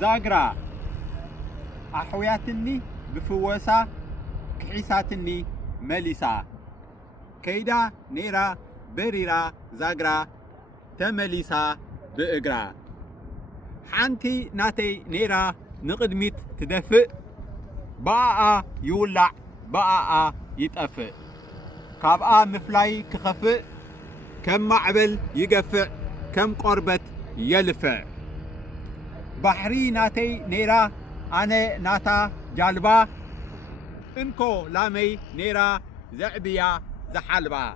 زاغرا أحوياتني بفوسا كحيساتني مليسا كيدا نيرا بريرا زاغرا تمليسا بإقرا حانتي ناتي نيرا نقدميت تدفئ باء يولع باء يتأفئ كابا مفلاي كخفئ كم معبل يقفع كم قربت يلفع بحري ناتي نيرا أنا ناتا جالبا انكو لامي نيرا زعبيا زحالبا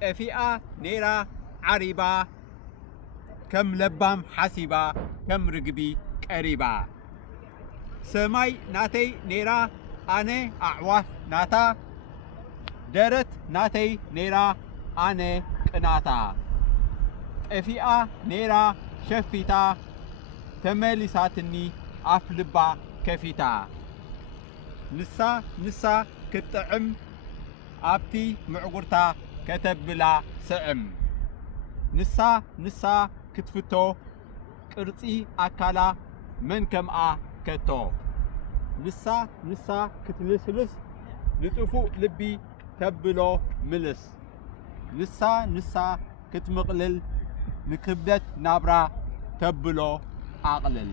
تفئة نيرا عريبا كم لبام حسيبا كم رقبي قريبا سماي ناتي نيرا أنا أعواف ناتا درت ناتي نيرا أنا قناتا تفئة نيرا شفيتا تمليساتني أفلبا كفيتا نسا كتعم أبتي معقورتا كتبلا سعم نسا كتفتو قرصي أكالا من كمأ كتو نسا كتلسلس نطفو لبي تبلو ملس نسا كتمقلل نكبدت نابرا تبلو أقلل